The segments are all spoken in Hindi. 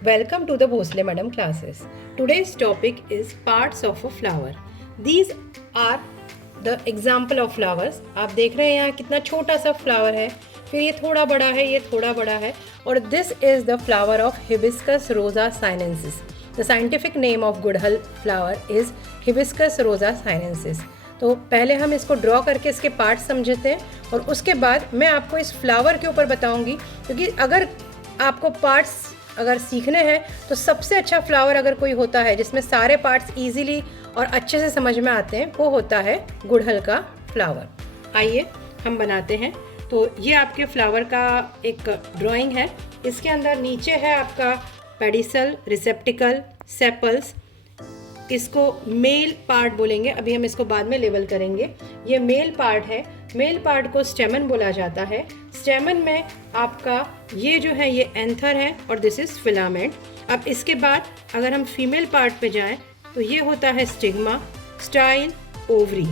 Welcome to the Bhosle Madam classes. Today's topic is parts of a flower. These are the example of flowers. आप देख रहे हैं यहाँ कितना छोटा सा फ्लावर है, फिर ये थोड़ा बड़ा है, ये थोड़ा बड़ा है, और this is the flower of Hibiscus rosa sinensis. The scientific name of गुड़हल flower is Hibiscus rosa sinensis. तो पहले हम इसको ड्रॉ करके इसके पार्ट समझते हैं और उसके बाद मैं आपको इस फ्लावर के ऊपर बताऊंगी, क्योंकि अगर आपको पार्ट्स अगर सीखने हैं तो सबसे अच्छा फ्लावर अगर कोई होता है जिसमें सारे पार्ट्स इजीली और अच्छे से समझ में आते हैं, वो होता है गुड़हल का फ्लावर। आइए हम बनाते हैं। तो ये आपके फ्लावर का एक ड्राइंग है। इसके अंदर नीचे है आपका पेडिसल, रिसेप्टिकल, सेपल्स। इसको मेल पार्ट बोलेंगे, अभी हम इसको बाद में लेबल करेंगे। ये मेल पार्ट है। मेल पार्ट को स्टेमन बोला जाता है। स्टेमन में आपका ये जो है ये एंथर है और दिस इज़ फिलामेंट। अब इसके बाद अगर हम फीमेल पार्ट पे जाएं तो ये होता है स्टिग्मा, स्टाइल, ओवरी।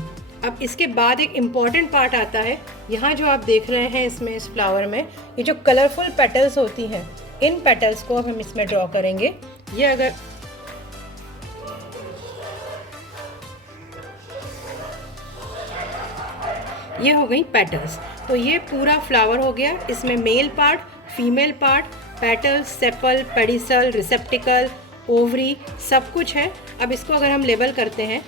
अब इसके बाद एक इम्पॉर्टेंट पार्ट आता है। यहाँ जो आप देख रहे हैं इसमें, इस फ्लावर में ये जो कलरफुल पेटल्स होती हैं, इन पेटल्स को अब हम इसमें ड्रॉ करेंगे। ये अगर ये हो गई पेटल्स। तो ये पूरा फ्लावर हो गया। इसमें male part, female part, petals, sepal, pedicel, रिसेप्टिकल, ovary सब कुछ है। अब इसको अगर हम लेबल करते हैं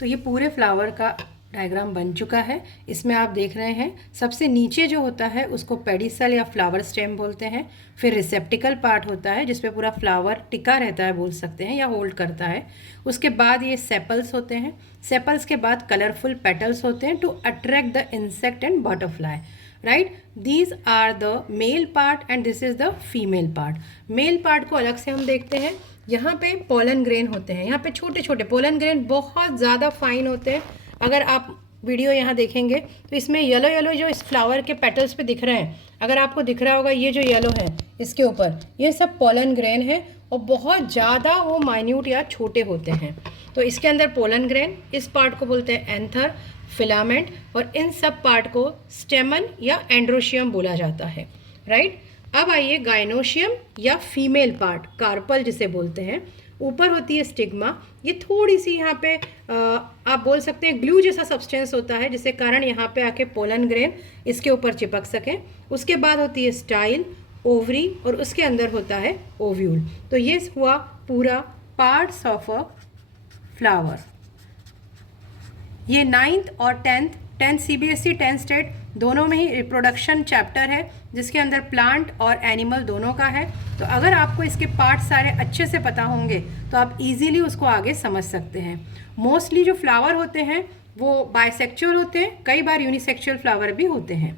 तो ये पूरे फ्लावर का डायग्राम बन चुका है। इसमें आप देख रहे हैं सबसे नीचे जो होता है उसको पेडिसल या फ्लावर स्टेम बोलते हैं। फिर रिसेप्टिकल पार्ट होता है जिस पे पूरा फ्लावर टिका रहता है, बोल सकते हैं, या होल्ड करता है। उसके बाद ये सेपल्स होते हैं। सेपल्स के बाद कलरफुल पेटल्स होते हैं to attract the insect and butterfly, right. These are the male part and this is the female part. Male part को अलग से हम देखते हैं। यहाँ पे पोलन ग्रेन होते हैं। यहाँ पे छोटे छोटे पोलन ग्रेन बहुत ज़्यादा फाइन होते हैं। अगर आप वीडियो यहाँ देखेंगे तो इसमें येलो येलो जो इस फ्लावर के पेटल्स पे दिख रहे हैं, अगर आपको दिख रहा होगा ये जो येलो है इसके ऊपर, ये सब पोलन ग्रेन है और बहुत ज़्यादा वो माइन्यूट या छोटे होते हैं। तो इसके अंदर पोलन ग्रेन, इस पार्ट को बोलते हैं एंथर, फिलामेंट, और इन सब पार्ट को स्टेमन या एंड्रोशियम बोला जाता है, राइट। अब आइए गाइनोशियम या फीमेल पार्ट, कार्पल जिसे बोलते हैं। ऊपर होती है स्टिग्मा। ये थोड़ी सी यहाँ पे आप बोल सकते हैं ग्लू जैसा सब्सटेंस होता है, जिसके कारण यहाँ पे आके पोलन ग्रेन इसके ऊपर चिपक सकें। उसके बाद होती है स्टाइल, ओवरी, और उसके अंदर होता है ओव्यूल। तो ये हुआ पूरा पार्ट्स ऑफ अ फ्लावर। ये 9th और 10th सीबीएसई 10th स्टेट दोनों में ही रिप्रोडक्शन चैप्टर है, जिसके अंदर प्लांट और एनिमल दोनों का है। तो अगर आपको इसके पार्ट सारे अच्छे से पता होंगे तो आप इजीली उसको आगे समझ सकते हैं। मोस्टली जो फ्लावर होते हैं वो बाइसेक्चुअल होते हैं, कई बार यूनिसेक्सुअल फ्लावर भी होते हैं।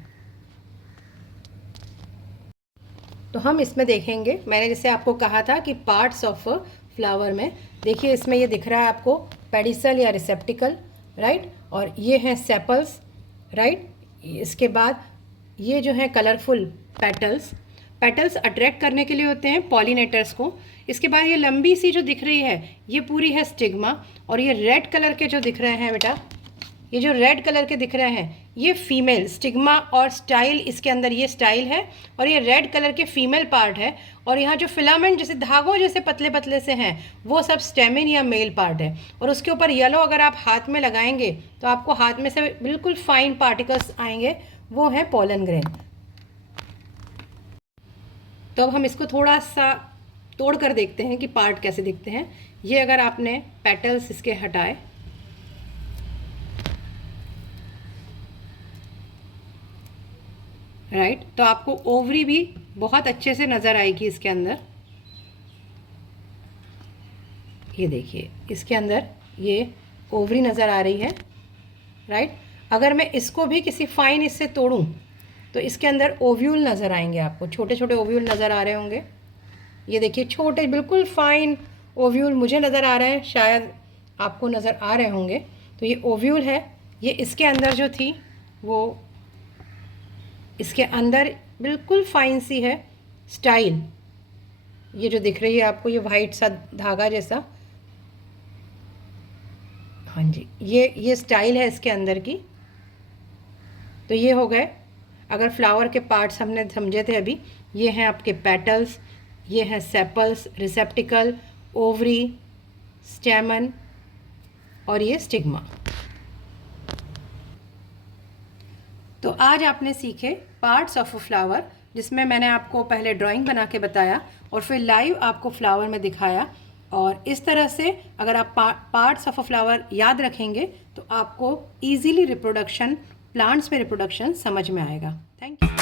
तो हम इसमें देखेंगे, मैंने जैसे आपको कहा था कि पार्ट्स ऑफ फ्लावर में देखिए, इसमें ये दिख रहा है आपको पेडिसल या रिसेप्टिकल, राइट, और ये हैं सेपल्स, राइट। इसके बाद ये जो है कलरफुल पेटल्स, पेटल्स अट्रैक्ट करने के लिए होते हैं पॉलिनेटर्स को। इसके बाद ये लंबी सी जो दिख रही है ये पूरी है स्टिग्मा, और ये रेड कलर के जो दिख रहे हैं बेटा, ये जो रेड कलर के दिख रहे हैं ये फीमेल स्टिग्मा और स्टाइल, इसके अंदर ये स्टाइल है, और ये रेड कलर के फीमेल पार्ट है। और यहाँ जो फिलामेंट जैसे धागों जैसे पतले पतले से हैं वो सब स्टेमिन या मेल पार्ट है। और उसके ऊपर येलो अगर आप हाथ में लगाएंगे तो आपको हाथ में से बिल्कुल फाइन पार्टिकल्स आएंगे, वो है पोलन ग्रेन। तो अब हम इसको थोड़ा सा तोड़ कर देखते हैं कि पार्ट कैसे दिखते हैं। ये अगर आपने पेटल्स इसके हटाए, राइट, तो आपको ओवरी भी बहुत अच्छे से नज़र आएगी इसके अंदर। ये देखिए इसके अंदर ये ओवरी नज़र आ रही है, राइट। अगर मैं इसको भी किसी फाइन इससे तोड़ूं तो इसके अंदर ओव्यूल नज़र आएंगे आपको, छोटे छोटे ओव्यूल नज़र आ रहे होंगे। ये देखिए छोटे बिल्कुल फाइन ओव्यूल मुझे नज़र आ रहे हैं, शायद आपको नज़र आ रहे होंगे। तो ये ओव्यूल है। ये इसके अंदर जो थी वो इसके अंदर बिल्कुल फाइन सी है स्टाइल, ये जो दिख रही है आपको, ये वाइट सा धागा जैसा, हाँ जी, ये स्टाइल है इसके अंदर की। तो ये हो गए, अगर फ्लावर के पार्ट्स हमने समझे थे अभी, ये हैं आपके पेटल्स, ये है सेपल्स, रिसेप्टिकल, ओवरी, स्टेमन और ये स्टिग्मा। तो आज आपने सीखे पार्ट्स ऑफ अ फ्लावर, जिसमें मैंने आपको पहले ड्राइंग बना के बताया और फिर लाइव आपको फ्लावर में दिखाया। और इस तरह से अगर आप पार्ट्स ऑफ अ फ्लावर याद रखेंगे तो आपको इजीली रिप्रोडक्शन, प्लांट्स में रिप्रोडक्शन समझ में आएगा। Thank you.